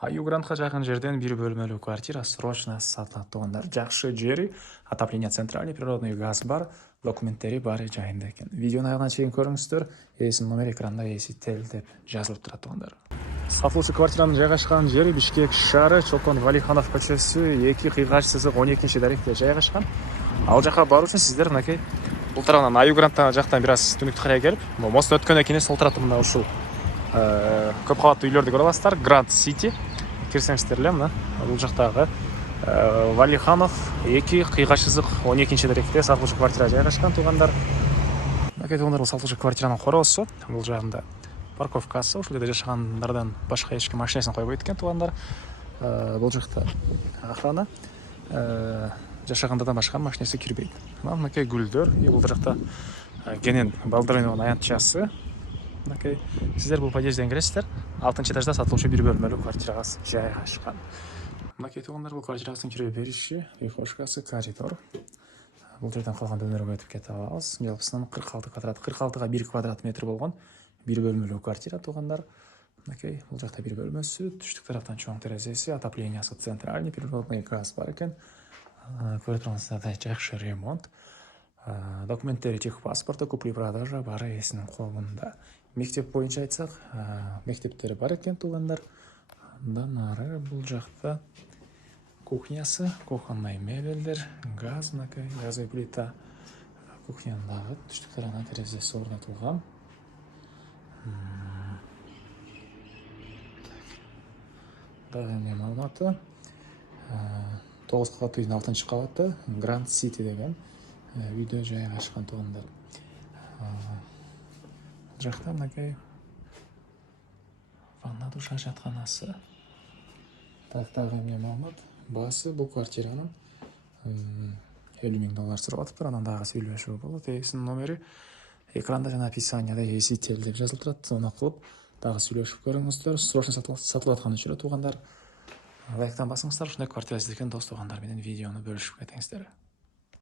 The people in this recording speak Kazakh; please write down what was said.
Аю Грандқа жақын жерден бір бөлмелі квартира срочно сатылады туғандар. Жақсы жері, отопление центральный, природный газ бар, документтері бар жайында екен. Видеоны аяғынан шейін көріңіздер, есім номер экранда есітел деп жазылып тұрады туғандар. Сатылушы квартираның жайғашқан жері Бишкек шары, Чолпон Валиханов көшесі 2 қиғаш сызық 12-ші дәректе жайғашқан. Ал жаққа бару үшін сіздер мынакей бұл тарауынан Аю Грандтан жақтан біраз түнікті қарай келіп, мост өткеннен кейін сол тарапта мына ушул көп қабатты үйлерді көре аласыздар. Гранд Сити кірсеңіздер мына бұл жақтағы Валиханов 2 қиғаш сызық 12-ші дәректе сатылушы квартира жайғашқан туғандар. Мынакей туғандар, бұл сатылушы квартираның қорасы, бұл жағында парковкасы, ушул жерде жашагандардан башка эчки машинасын койбойт экен тугандар. Бул жакта охрана, жашагандардан башка машинасы кирбейт. Мынакей гүлдөр, бул жакта кенен балдырынын аянтчасы. Мынакей сиздер бул подъезден киресиздер. 6-этажда сатылуучу бир бөлмөлүү квартирага жайгашкан. Мынакей тугандар, бул квартирасынын кире бериши, прихожкасы, коридор. Бул жерден калган бөлмөлөргө өтүп кете алабыз. Жалпысынан 46 квадрат, 46га 1 квадрат метр болгон bir bölмөлүү квартира тугандар. Мынакей бул жакта бир бөлмөсү, түштүк тараптан чоң терезеси, отоплениясы центральный, природный газ бар экен. Көрүп тургансыздардай жакшы ремонт. Документтери техпаспорта, купли-продажа бары эсинин колунда. Мектеп боюнча айтсак, мектептери бар экен тугандар. Андан ары бул жакта кухнясы, кухонный мебелдер, газ, мынакей газовый плита. Кухнядагы түштүк тараптан терезеси орнотулган. Дагы эми Алматы 9 кабаттуу үйдүн 6-чы кабаты Гранд Сити деген үйдө жайгашкан тугандар. Бул жакта мынакей ванна душ ажатканасы. Дагы эми маалымат, баасы бул квартиранын $50,000 сурап атыптыр. Анан дагы сүйлөшүү болот. Эсинин номери экранда жана описанияда есител деп жазылып турат. Сону кылып дагы сүйлөшүп көрүңүздөр. Срочно сатылып аткан үчүн тугандар лайктан басыңыздар. Ушундай квартира издеген дос тугандар менен видеону бөлүшүп кетиңиздер.